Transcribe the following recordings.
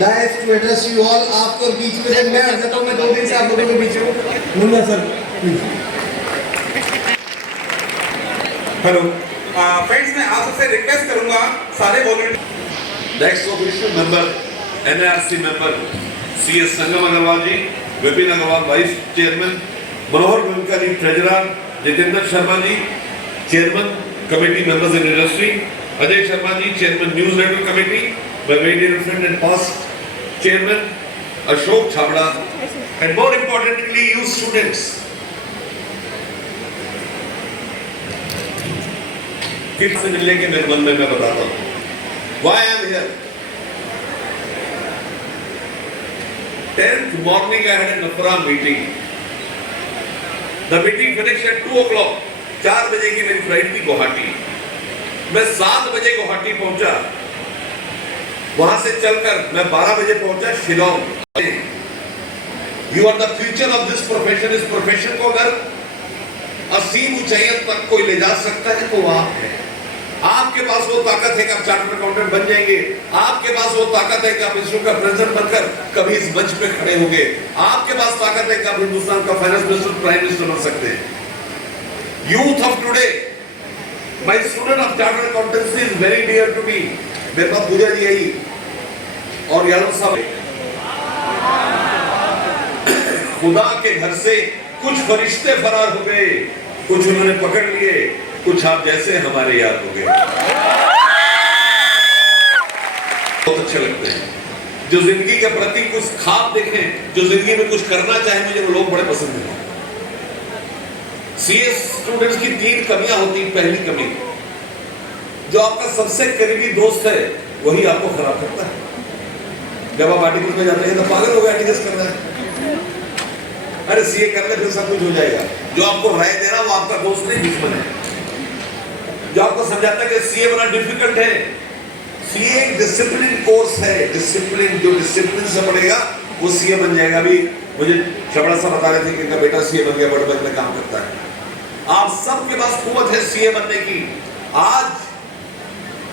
DISE to address you all. आपको बीच में जब मैं आ जाता हूँ, मैं 2 दिन से आप लोगों के बीच में। मुन्ना सर हेलो फ्रेंड्स, मैं आप सबसे रिक्वेस्ट करूंगा सारे volunteer next official member NRC member CS Sangam Agarwal ji, Vipin Agarwal vice chairman, Manohar Gulkarni treasurer, Jitendra Sharma ji chairman committee members in industry, Ajay Sharma ji chairman news network committee, my very dear friend and past chairman Ashok Chhabra, and more importantly you students. किस से मिलने के मेरे मन में मैं बताता हूँ why I am here. 10th morning I had a Nafra meeting. The meeting finished at 2 o'clock. 4 बजे की मेरी फ्लाइट थी गुवाहाटी। मैं 7 बजे गुवाहाटी पहुंचा। वहां से चलकर मैं 12 बजे पहुंचा Shillong. You are the future of this profession. इस प्रोफेशन को अगर असीम ऊंचाइयों तक कोई ले जा सकता है तो आप है। आपके पास वो ताकत है कि आप चार्टर्ड अकाउंटेंट बन जाएंगे। आपके पास वो ताकत है कि आप इंस्टीट्यूट का प्रेसिडेंट बनकर कभी इस मंच पे खड़े होंगे। आपके पास ताकत है कि आप हिंदुस्तान का फाइनेंस मिनिस्टर, प्राइम मिनिस्टर बन सकते हैं। Youth of today, my student of chartered accountancy is very dear to me. मेरे पास पूजा जी आई और यादव साहब। खुदा के घर से कुछ फरिश्ते फरार हो गए, कुछ उन्होंने पकड़ लिए, कुछ आप जैसे हमारे याद हो गए। बहुत अच्छे लगते हैं जो जिंदगी के प्रति कुछ ख्वाब देखें, जो जिंदगी में कुछ करना चाहे। मुझे वो लोग बड़े पसंद हैं। सीएस स्टूडेंट्स की 3 कमियां होती। पहली कमी, जो आपका सबसे करीबी दोस्त है वही आपको खराब करता है। जब आप आर्टिकल में जाते हैं तो पागल हो गए, आर्टिकल्स कर रहे हैं, अरे सीए कर ले फिर सब कुछ हो जाएगा। जो आपको राय दे रहा वो आपका दोस्त नहीं, दुश्मन है। जो आपको समझाता है कि सीए बड़ा डिफिकल्ट है, सीए एक डिसिप्लिन कोर्स है। डिसिप्लिन, जो डिसिप्लिन से पढ़ेगा वो सीए बन जाएगा। अभी मुझे छबड़ा सा बता रहे थे कि इनका बेटा सीए बन गया, बड़े बैंक में काम करता है। आप सबके पास कुव्वत है सीए बनने की। आज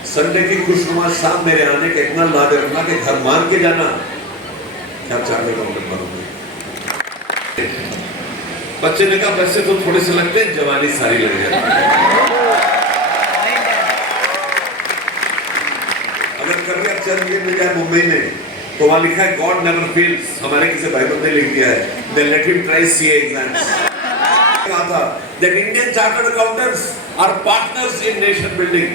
संडे की खुशनुमा शाम मेरे आने का इतना लाभ रखना कि घर मान के जाना क्या चार्टर्ड अकाउंटेंट बनोगे। बच्चे ने कहा पैसे तो थोड़े से लगते हैं, जवानी सारी लग जाती है। अगर करियर चल में जाए मुंबई में तो वहां लिखा है गॉड नेवर फेल्स। हमारे किसी भाई बंदे ने लिख दिया है they let him try CA exams. कहा था that Indian chartered accountants are partners in nation building.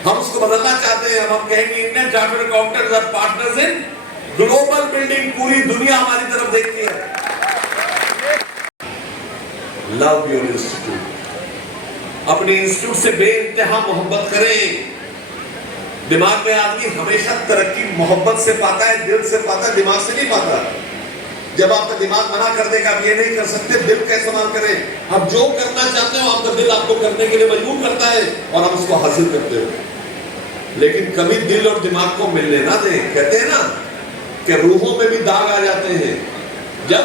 हम उसको बदलना चाहते हैं। हम कहेंगे Indian chartered accountants are partners in global building. पूरी दुनिया हमारी तरफ देखती है। Love your institute. अपने इंस्टीट्यूट से बेइंतहा मोहब्बत करें। दिमाग में आदमी हमेशा तरक्की मोहब्बत से पाता है, दिल से पाता है, दिमाग से नहीं पाता। जब आपका दिमाग मना कर देगा आप ये नहीं कर सकते, दिल का इस्तेमाल करें। आप जो करना चाहते हो आपका दिल आपको करने के लिए मजबूर करता है और आप उसको हासिल करते हो। लेकिन कभी दिल और दिमाग को मिलने ना दें। कहते हैं ना कि रूहों में भी दाग आ जाते हैं जब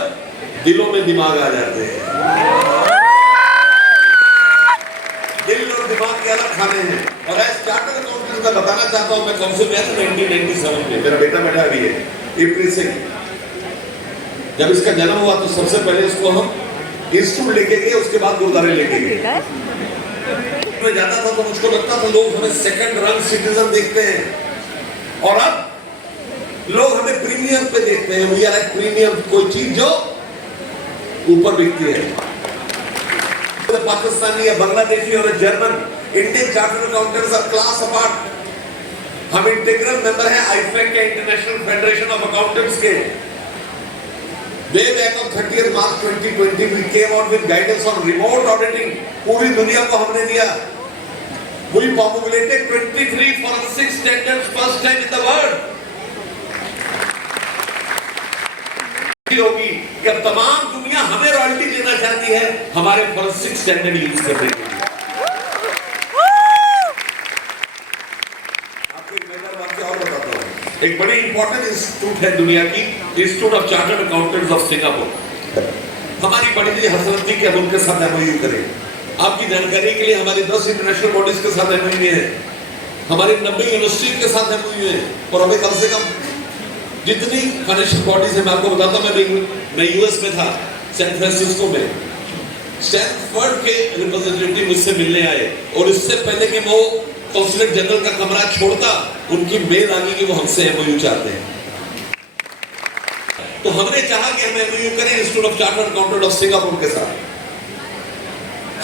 दिलों में दिमाग आ जाते हैं। दिल और दिमाग के अलग खाने हैं। और एज चार्टर्ड अकाउंटेंट मैं बताना चाहता हूं, मैं काउंसिल में 1997 में, मेरा बेटा बैठा भी है अप्रैल से। जब इसका जन्म हुआ तो सबसे पहले इसको हम इंस्टीट्यूट लेके गए, उसके बाद गुरुद्वारे लेके गए। मैं जाता था तो मुझको लगता था लोग हमें सेकंड रंग सिटीजन देखते हैं और अब लोग हमें प्रीमियम पे देखते हैं। वी आर लाइक प्रीमियम, कोई चीज जो ऊपर बिकती है। पाकिस्तानी या बांग्लादेशी और German, Indian chartered accountants are class apart. हम इंटीग्रल मेंबर हैं आईफेक के, इंटरनेशनल फेडरेशन ऑफ अकाउंटेंट्स के। Way back on 30th March 2020 we came out with guidance on remote auditing. पूरी दुनिया को हमने दिया। We promulgated 23 forensic standards first time in the world. होगी कि अब तमाम दुनिया हमें रॉयल्टी देना चाहती है हमारे फोरेंसिक स्टैंडर्ड यूज करने के लिए। आपको एक नजर वाक्य और बताता हूँ। एक बड़ी इंपॉर्टेंट इंस्टीट्यूट है दुनिया की, institute of chartered accountants of Singapore. हमारी बड़ी जी हसरत थी कि हम उनके साथ एमओयू करें। आपकी जानकारी के लिए हमारी 10 इंटरनेशनल बॉडीज के साथ एमओयू है, हमारी 90 यूनिवर्सिटी के साथ एमओयू है और हमें कम से कम जितनी फाइनेंशियल बॉडीज है, मैं आपको बताता हूं, मैं यूएस में था, सैन फ्रांसिस्को में, स्टैनफोर्ड के रिप्रेजेंटेटिव मुझसे मिलने आए और इससे पहले कि वो कॉन्सुलेट जनरल का कमरा छोड़ता, उनकी मेल आ गई कि वो हमसे एमओयू चाहते हैं। तो हमने चाहा कि हम एमओयू करें institute of chartered accountant of Singapore के साथ।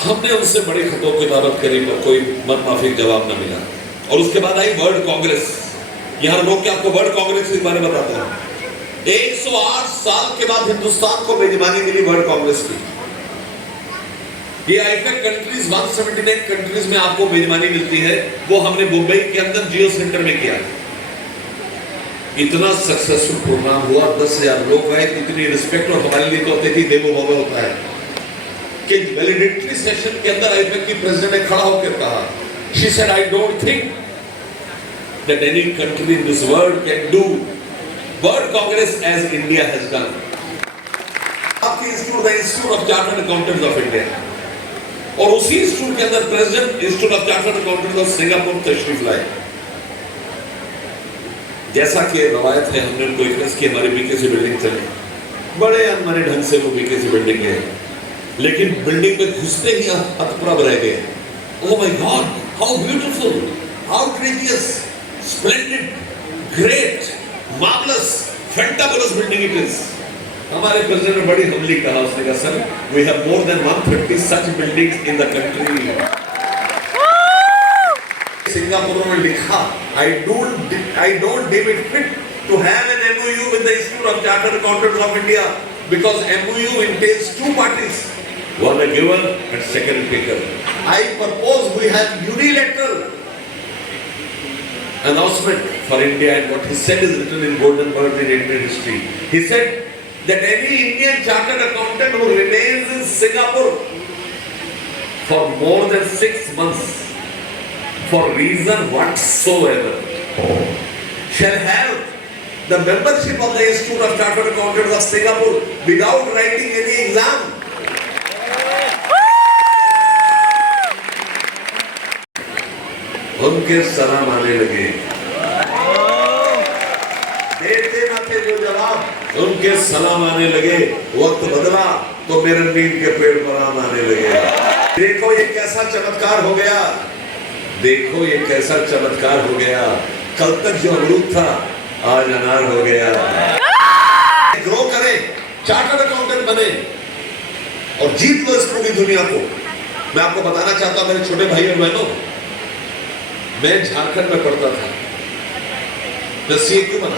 हमने उनसे बड़े खतों की बात करी पर कोई मन माफिक जवाब न मिला। और उसके बाद आई वर्ल्ड कांग्रेस। यहां लोग क्या आपको वर्ल्ड कांग्रेस के बारे में बताते हैं। 108 साल के बाद हिंदुस्तान को मेजबानी मिली वर्ल्ड कांग्रेस की। ये आईपैक कंट्रीज 179 कंट्रीज में आपको मेजबानी मिलती है, वो हमने मुंबई के अंदर जियो सेंटर में किया। इतना सक्सेसफुल प्रोग्राम हुआ, 10,000 लोग आए, इतनी रिस्पेक्ट। और हमारे लिए तो अतिथि देवो भव होता है कि वैलिडिटरी सेशन के अंदर आईपैक की प्रेसिडेंट ने खड़ा होकर कहा, she said I don't think that any country in this world can do World Congress as India has done. आपकी institute the institute of chartered accountants of India, और उसी इंस्टीट्यूट के अंदर president institute of chartered accountants of Singapore तशरीफ लाए। जैसा कि रवायत है, हमने उनको रिक्वेस्ट की हमारी बीकेसी बिल्डिंग चले, बड़े अनमने ढंग से वो बीकेसी बिल्डिंग गए, लेकिन बिल्डिंग में घुसते ही हतप्रभ रह गए। Oh my God, how beautiful, how gracious, splendid, great, marvelous, fantabulous building it is. हमारे प्रेसिडेंट ने बड़ी हम्बली कहा, उसने कहा sir, we have more than 130 such buildings in the country. Singapore में लिखा, I don't deem it fit to have an MOU with the Institute of Chartered Accountants of India because MOU entails two parties, one a giver and second a taker. I propose we have unilateral announcement for India, and what he said is written in golden words in Indian history. He said that any Indian chartered accountant who remains in Singapore for more than 6 months for reason whatsoever shall have the membership of the Institute of Chartered Accountants of Singapore without writing any exam. उनके सलाम आने लगे, देते न थे जो जवाब, उनके सलाम आने लगे। वक्त बदला तो मेरे नीम के पेड़ पर आम आने लगे। देखो ये कैसा चमत्कार हो गया, देखो ये कैसा चमत्कार हो गया। कल तक जो अमरूद था आज अनार हो गया। ग्रो करें, चार्टर्ड अकाउंटेंट बने और जीत लो इस पूरी दुनिया को। मैं आपको बताना चाहता हूं मेरे छोटे भाई और बहनों, मैं झारखंड में पढ़ता था, मैं सीए क्यों बना?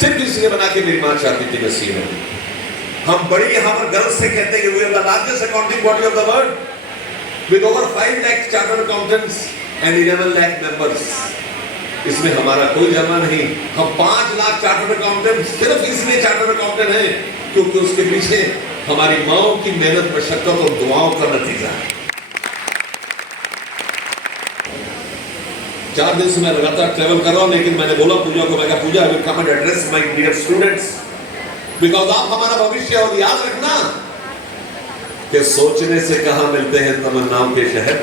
सिर्फ इसलिए बना कि मेरी मां चाहती थी मैं सीए बनूं। हम बड़ी यहां पर गर्व से कहते हैं कि we are the largest accounting body of the world with over 5 lakh chartered accountants and 11 lakh members. इसमें हमारा कोई जमा नहीं। हम 5 लाख चार्टर्ड अकाउंटेंट सिर्फ इसलिए चार्टर्ड अकाउंटेंट हैं क्योंकि उसके पीछे हमारी माओ की मेहनत, मशक्कत और दुआओं का नतीजा है। 4 दिन से मैं लगातार ट्रैवल कर रहा हूं, लेकिन मैंने बोला पूजा को, मैं कहा Pooja I will come and address my dear students because आप हमारा भविष्य। और याद रखना कि सोचने से कहां मिलते हैं तमन्नाओं के शहर,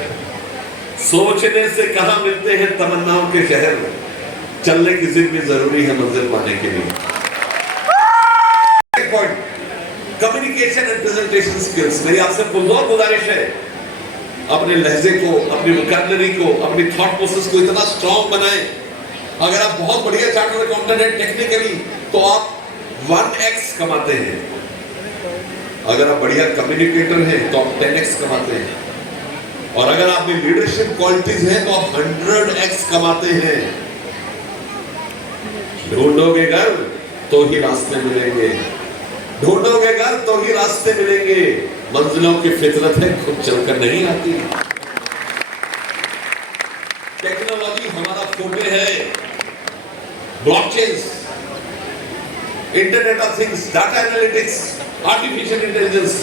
सोचने से कहां मिलते हैं तमन्नाओं के शहर, चलने की जिद भी जरूरी है मंजिल पाने के लिए। कम्युनिकेशन एंड प्रेजेंटेशन स्किल्स, मेरी आपसे पुरजोर गुजारिश है, अपने लहजे को, अपनी वोकैबुलरी को, अपनी थॉट प्रोसेस को इतना स्ट्रॉन्ग बनाएं। अगर आप बहुत बढ़िया चार्टर्ड अकाउंटेंट हैं टेक्निकली तो आप 1x कमाते हैं, अगर आप बढ़िया कम्युनिकेटर हैं तो आप 10x कमाते हैं, और अगर आप में लीडरशिप क्वालिटीज हैं तो आप 100x कमाते हैं। ढूंढोगे घर तो ही रास्ते मिलेंगे, ढूंढोगे घर तो ही रास्ते मिलेंगे। मंजिलों की फितरत है, खुद चलकर नहीं आती। टेक्नोलॉजी हमारा फोटे है, blockchain, internet of things, data analytics, artificial intelligence,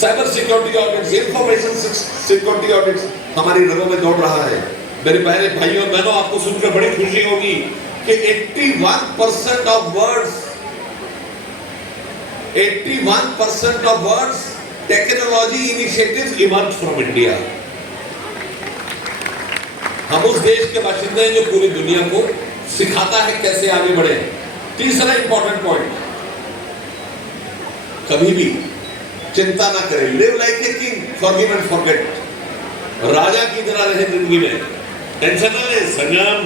cyber security audits, information security audits हमारी रगों में दौड़ रहा है। मेरे प्यारे भाइयों और बहनों, आपको सुनकर बड़ी खुशी होगी कि 81% of words, 81% of words technology initiatives emerge from India. हम उस देश के बाशिंदे हैं जो पूरी दुनिया को सिखाता है कैसे आगे बढ़े। तीसरा इंपॉर्टेंट पॉइंट, कभी भी चिंता ना करें, live like a king, forgive and forget. राजा की तरह रहे जिंदगी में, टेंशन ना ले। संगम,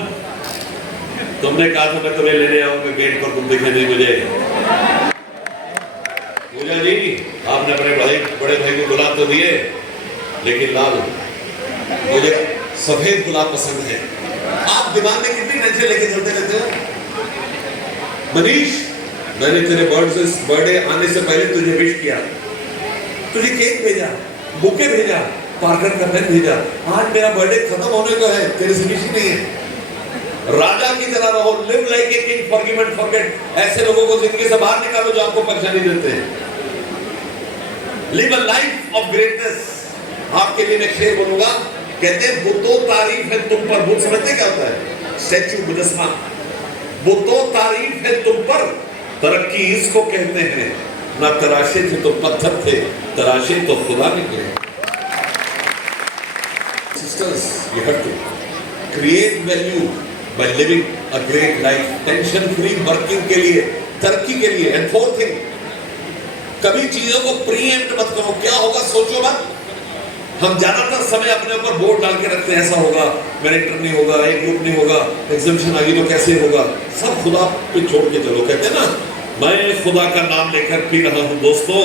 तुमने कहा था मैं तुम्हें लेने आऊंगा गेट पर, तुम दिखे नहीं मुझे। पूजा जी, आपने अपने बड़े भाई को गुलाब तो दिए, लेकिन लाल, मुझे सफेद गुलाब पसंद है। आप दिमाग में कितनी टेंशन लेके चलते रहते हो? मनीष, मैंने तेरे बर्थडे आने से पहले तुझे विश किया, तुझे केक भेजा, बुके भेजा, पार्कर का पेन भेजा। आज मेरा बर्थडे खत्म होने को है, तेरे से विश नहीं है। राजा की तरह रहो, live like a king, forgive and forget. ऐसे लोगों को जिंदगी से बाहर निकालो जो आपको परेशानी देते हैं। Live a life of greatness. आपके लिए मैं शेर बोलूंगा, कहते हैं बुतो तारीफ है तुम पर। बुत समझते क्या होता है? स्टैचू, मुजस्मा। बुतो तारीफ है तुम पर, तरक्की इसको कहते हैं। ना तराशे थे तो पत्थर थे, तराशे तो खुदा निकले। Sisters, you have to create value by living a great life, tension free working के लिए, तरक्की के लिए। एंड फोर्थ थिंग, कभी चीजों को प्रीएम्प्ट मत करो। क्या होगा सोचो मत। हम ज्यादातर समय अपने ऊपर बोर्ड डाल के रखते हैं, ऐसा होगा, मेरा इंटर नहीं होगा, एक ग्रुप नहीं होगा, एग्जामिशन आ गई तो कैसे होगा। सब खुदा पे छोड़ के चलो। कहते हैं ना, मैं खुदा का नाम लेकर पी रहा हूं दोस्तों,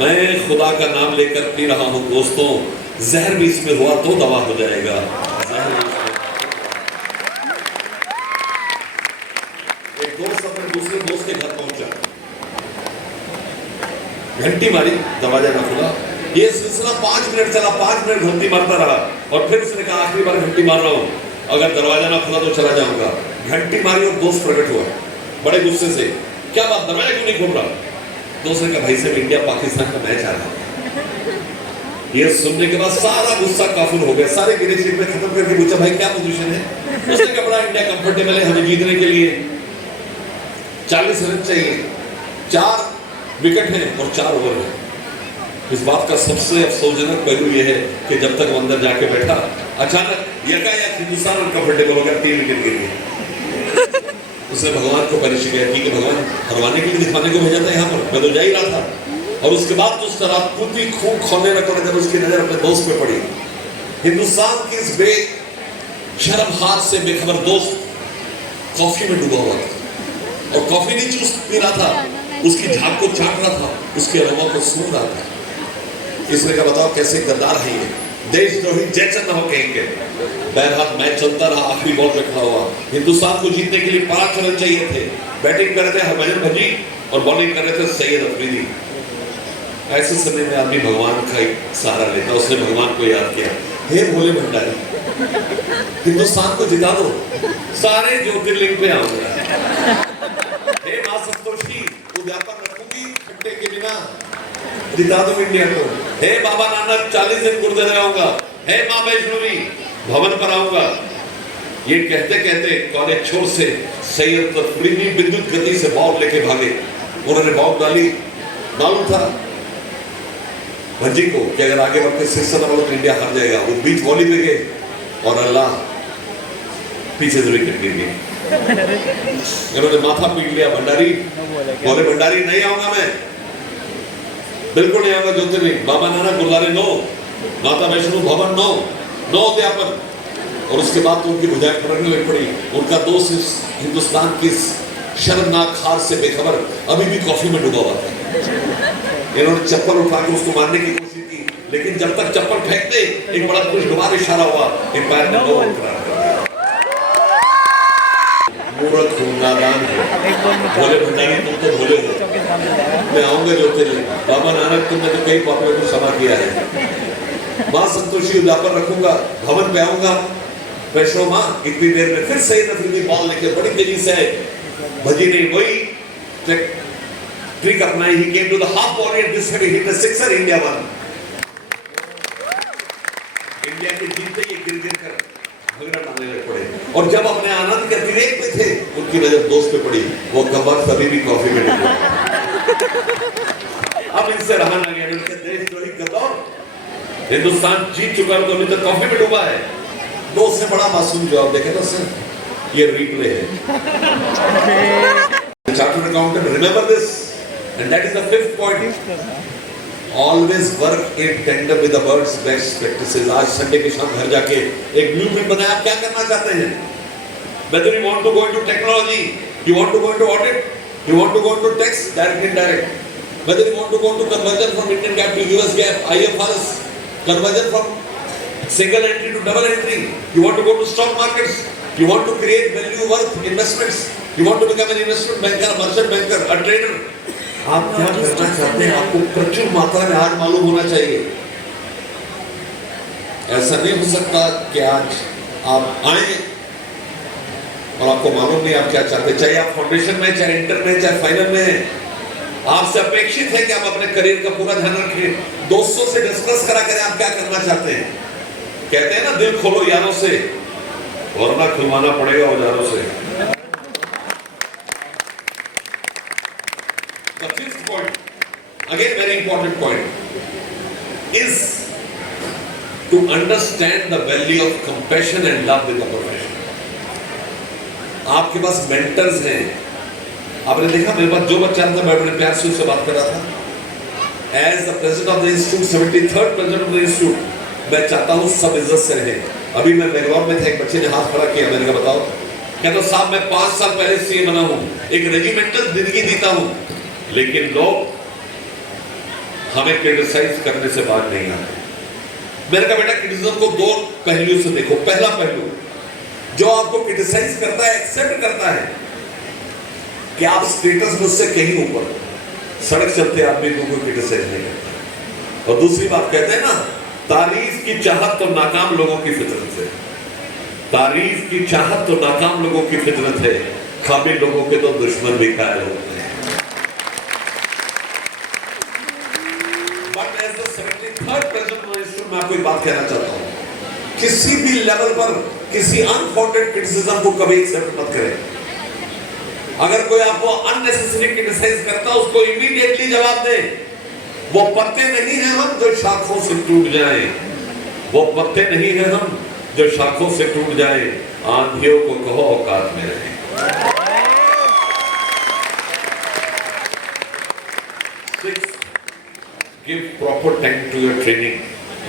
मैं खुदा का नाम लेकर पी रहा हूं दोस्तों। जहर भी इसमें हुआ तो दवा हो जाएगा। दोस्त अपने दूसरे दोस्त के घर पहुंचा, घंटी मारी, दरवाजा ना खुला। ये सिलसिला 5 मिनट चला, 5 मिनट घंटी मारता रहा और फिर उसने कहा आखिरी बार घंटी मार रहा हूं, अगर दरवाजा ना खुला तो चला जाऊंगा। घंटी मारी और दोस्त प्रकट हुआ बड़े गुस्से से, क्या बात, दरवाजा क्यों नहीं खोल रहा? दोस्त ने कहा भाई साहब इंडिया पाकिस्तान का मैच आ रहा है। ये सुनने के बाद सारा गुस्सा काफुल हो गया, सारे गिरे शिकवे खत्म करके पूछा भाई क्या पोजीशन है? उसने कहा बड़ा इंडिया कंफर्टेबल है, हमें जीतने के लिए 40 रन चाहिए, 4 विकेट हैं और 4 ओवर है। इस बात का सबसे अफसोसजनक पहलू यह है कि जब तक वो अंदर जाके बैठा, अचानक यकायक हिंदुस्तान अनकंफर्टेबल हो गया, 3 विकेट गिर गए। उसने भगवान को पहले शिकायत की कि भगवान हरवाने के लिए दिखाने को भेजा था यहाँ पर, मैं तो जा ही रहा था। और उसके बाद तो उसका रात पूरी खूब खोने लगा जब उसकी नजर अपने दोस्त पे पड़ी। हिंदुस्तान के इस बेशर्म हाथ से बेखबर दोस्त कॉफी में डूबा हुआ था और कॉफी नहीं चूस पी रहा था, उसकी झाग को चाट रहा था, उसके अलावा को सूंघ रहा था। इसने कहा बताओ कैसे गद्दार है ये, देशद्रोही जैसे न हो कहेंगे। बहरहाल मैच चलता रहा, आखिरी बॉल पे खड़ा हुआ। हिंदुस्तान को जीतने के लिए 5 रन चाहिए थे। बैटिंग कर रहे थे हरभजन भज्जी और बॉलिंग कर रहे थे सैयद अफरीदी। ऐसे समय में आदमी भगवान का सहारा लेता। उसने भगवान को याद किया, हे भोले भंडारी हिंदुस्तान को जिता दो, सारे ज्योतिर्लिंग पे आऊंगा। हे मां संतोषी उद्यापन रखूंगी खट्टे के बिना, जिता दो इंडिया को। हे बाबा नानक 40 दिन गुरुद्वारे आऊंगा। हे मां वैष्णवी भवन पर आऊंगा। ये कहते कहते कॉलेज छोर से सैयद अफरीदी विद्युत गति से बॉल लेके भागे। उन्होंने बॉल डाली, मालूम था भज्जी को कि अगर आगे बढ़ते 6 रन वालों तो इंडिया हार जाएगा। वो बीच वॉली पे गए और अल्लाह पीछे से विकेट गिर गई। इन्होंने माथा पीट लिया। भंडारी बोले भंडारी नहीं आऊंगा मैं, बिल्कुल नहीं आऊंगा ज्योतिर्लिंग। बाबा नानक गुरुद्वारे नो, माता वैष्णो भवन नो, नो अध्यापन। और उसके बाद तो उनकी भुजाएं फड़कने लग पड़ी। उनका दोस्त हिंदुस्तान की शर्मनाक हार से बेखबर अभी भी कॉफी में डूबा हुआ था। इन्होंने चप्पल उठा के उसको मारने की कोशिश की, लेकिन जब तक चप्पल फेंकते एक बड़ा खुशगवार इशारा हुआ, एम्पायर ने नो करार कर दिया। मूर्ख हूं, नादान हूं। भोले भंडारी तुम तो भोले हो, मैं आऊंगा ज्योतिर्लिंग। बाबा नानक तुमने तो कई पापों को क्षमा किया है। मां संतोषी उद्यापन रखूंगा, भवन पे आऊंगा। वैष्णो मां इतनी देर में फिर सैयद अफरीदी बॉल लेके बड़ी तेजी से भजी ने वही ट्रिक अपनाई। He came to the half volley, this time he hit the sixer, India won. India के जीतते ये गिर गिर कर भगड़ा डालने लग पड़े। और जब अपने आनंद के अतिरेक में थे, उनकी नजर दोस्त पे पड़ी। वो कबर सभी भी कॉफी में डूबे। अब इनसे रहा ना गया। उनके देश द्रोही गद्दार, हिंदुस्तान जीत चुका है तो अभी तक कॉफी में डूबा है। दोस्त ने बड़ा मासूम जवाब देखा था सर, ये रिप्ले है। Chartered accountant, remember this, and that is the fifth point, always work in tandem with the world's best practices. आज संडे के शाम घर जाके एक ब्लूप्रिंट बनाया, आप क्या करना चाहते हैं? Whether you want to go into technology, you want to go into audit, you want to go into tax, direct, indirect. Whether you want to go into conversion from Indian GAAP to US GAAP, IFRS, conversion from single entry to double entry, you want to go to stock markets, you want to create value worth investments, you want to become an investment banker, merchant banker, a trader. आप क्या करना चाहते हैं आपको प्रचुर मात्रा में आज मालूम होना चाहिए। ऐसा नहीं हो सकता कि आज आप आए और आपको मालूम नहीं आप क्या चाहते, चाहे आप फाउंडेशन में, चाहे इंटर में, चाहे फाइनल में हैं। आपसे अपेक्षित है कि आप अपने करियर का पूरा ध्यान रखें, दोस्तों से डिस्कस करा करें आप क्या करना चाहते हैं। कहते हैं ना, दिल खोलो यारों से, वरना खुलवाना पड़ेगा औजारों से। The fifth point, again very important point, is to understand the value of compassion and love with the profession. आपके पास मेंटर्स हैं। आपने देखा मेरे पास जो बच्चा था, मैं बड़े प्यार से उससे बात कर रहा था। As the president of the institute, 73rd president of the institute, मैं चाहता हूँ सब इज्जत से रहें। अभी मैं बेंगलोर में था, एक बच्चे ने हाथ खड़ा किया, मैंने कहा बताओ। कहता साहब मैं 5 साल पहले सीए बना हूँ, एक रेजिमेंटल जिंदगी जीता हूँ, लेकिन लोग हमें क्रिटिसाइज करने से बाहर नहीं आते। मैंने कहा बेटा क्रिटिसिज्म को 2 पहलुओं से देखो। पहला पहलू, जो आपको क्रिटिसाइज करता है, एक्सेप्ट करता है कि आप स्टेटस में उससे कहीं ऊपर, सड़क चलते आदमी को कोई क्रिटिसाइज नहीं करता। और दूसरी बात कहते हैं ना, तारीफ की चाहत तो नाकाम लोगों की फितरत है, तारीफ की चाहत तो नाकाम लोगों की फितरत है, काबिल लोगों के तो दुश्मन भी कायल होते हैं। But as the 73rd president मैं आपको एक बात कहना चाहता हूं, किसी भी लेवल पर किसी अनफाउंडेड क्रिटिसिज्म को कभी एक्सेप्ट मत करें। अगर कोई आपको अननेसेसरी क्रिटिसाइज करता है, उसको इमीडिएटली जवाब दें। वो पत्ते नहीं हैं हम जो शाखों से टूट जाएं, वो पत्ते नहीं हैं हम जो शाखों से टूट जाएं, आंधियों को कहो औकात में रहें। Give proper time to your training.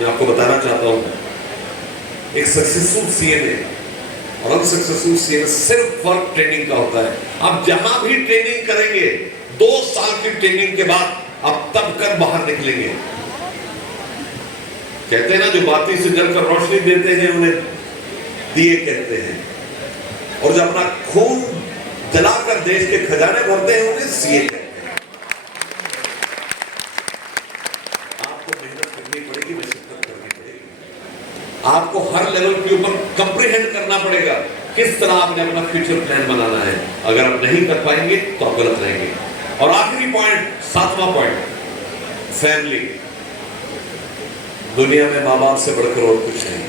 मैं आपको बताना चाहता हूं, एक सक्सेसफुल सीए में और अनसक्सेसफुल सीए में सिर्फ वर्क ट्रेनिंग का होता है। आप जहां भी ट्रेनिंग करेंगे, 2 साल की ट्रेनिंग के बाद आप तब कर बाहर निकलेंगे। कहते हैं ना, जो बाती से जलकर रोशनी देते हैं उन्हें दिए कहते हैं, और जो अपना खून जलाकर देश के खजाने भरते हैं उन्हें सीए कहते हैं। आपको मेहनत करनी पड़ेगी, मशक्कत करनी पड़ेगी, आपको हर लेवल के ऊपर कंप्रीहेंड करना पड़ेगा किस तरह आपने अपना फ्यूचर प्लान बनाना है। अगर आप नहीं कर पाएंगे तो आप गलत रहेंगे। और आखिरी पॉइंट, 7वां पॉइंट, फैमिली। दुनिया में माँ बाप से बढ़कर और कुछ नहीं।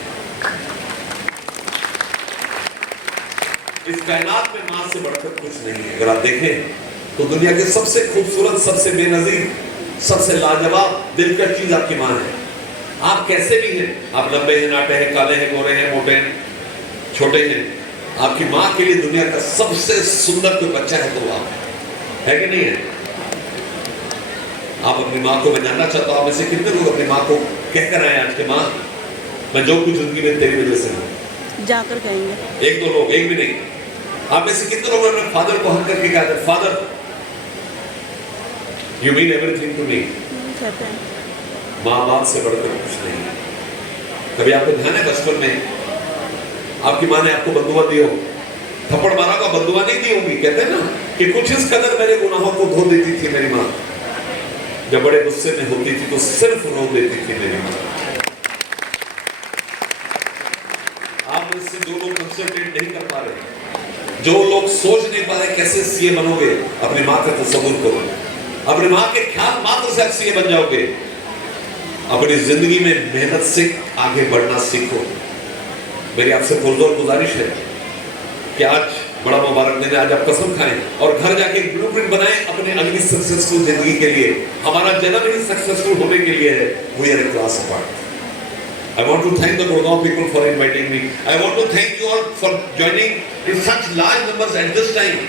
इस कायनात में माँ से बढ़कर कुछ नहीं है। अगर आप देखें तो दुनिया के सबसे खूबसूरत, सबसे बेनजीर, सबसे लाजवाब, दिलकश चीज आपकी माँ है। आप कैसे भी हैं, आप लंबे हैं, नाटे हैं, काले हैं, गोरे हैं, मोटे हैं, छोटे हैं, आपकी माँ के लिए दुनिया का सबसे सुंदर कोई बच्चा है तो आप है कि नहीं है? आप अपनी माँ को, मैं जानना चाहता हूँ आप में से कितने लोग अपनी माँ को कहकर आए आज के माँ मैं जो कुछ जिंदगी में तेरी वजह से हूँ? जाकर कहेंगे 1-2 लोग, एक भी नहीं। आप में से कितने लोगों ने फादर को हक करके कहा था, father you mean everything to me? कहते हैं माँ बाप से बढ़कर कुछ नहीं। कभी आपको ध्यान है बचपन में आपकी माँ ने आपको बंदुआ दी हो, थप्पड़ मारा का बंदुआ नहीं दी होगी। कहते हैं ना कि कुछ इस कदर मेरे गुनाहों को धो देती थी मेरी माँ, जब बड़े गुस्से में होती थी तो सिर्फ रो देती थी मेरी माँ। आप इससे जो लोग कंसंट्रेट नहीं कर पा रहे, जो लोग सोच नहीं पा रहे कैसे सीए बनोगे, अपनी माँ का तसव्वुर करो, अपनी माँ के ख्याल मात्र से आप सीए बन जाओगे। अपनी जिंदगी में मेहनत से आगे बढ़ना सीखो। मेरी आपसे पुरजोर गुजारिश है कि आज बड़ा मुबारक दिन है, आज आप कसम खाएं और घर जाके एक ब्लूप्रिंट बनाएं अपने अगली सक्सेसफुल जिंदगी के लिए। हमारा जन्म ही सक्सेसफुल होने के लिए है। We are a class apart. I want to thank the Gurgaon people for inviting me. I want to thank you all for joining in such large numbers at this time.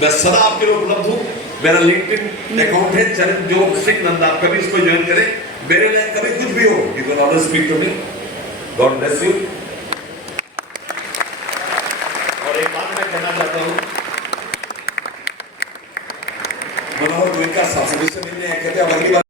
मैं सदा आपके लिए उपलब्ध हूँ. मेरा LinkedIn अकाउंट है चरणजोत सिंह नंदा. आप कभी इसको ज्वाइन करें. मेरे लिए कभी कुछ भी हो, you can always speak to me. God bless you. और एक बात मैं कहना चाहता हूँ. मनोहर गोयनका साहब से मिलने कहते हैं अब अगली बार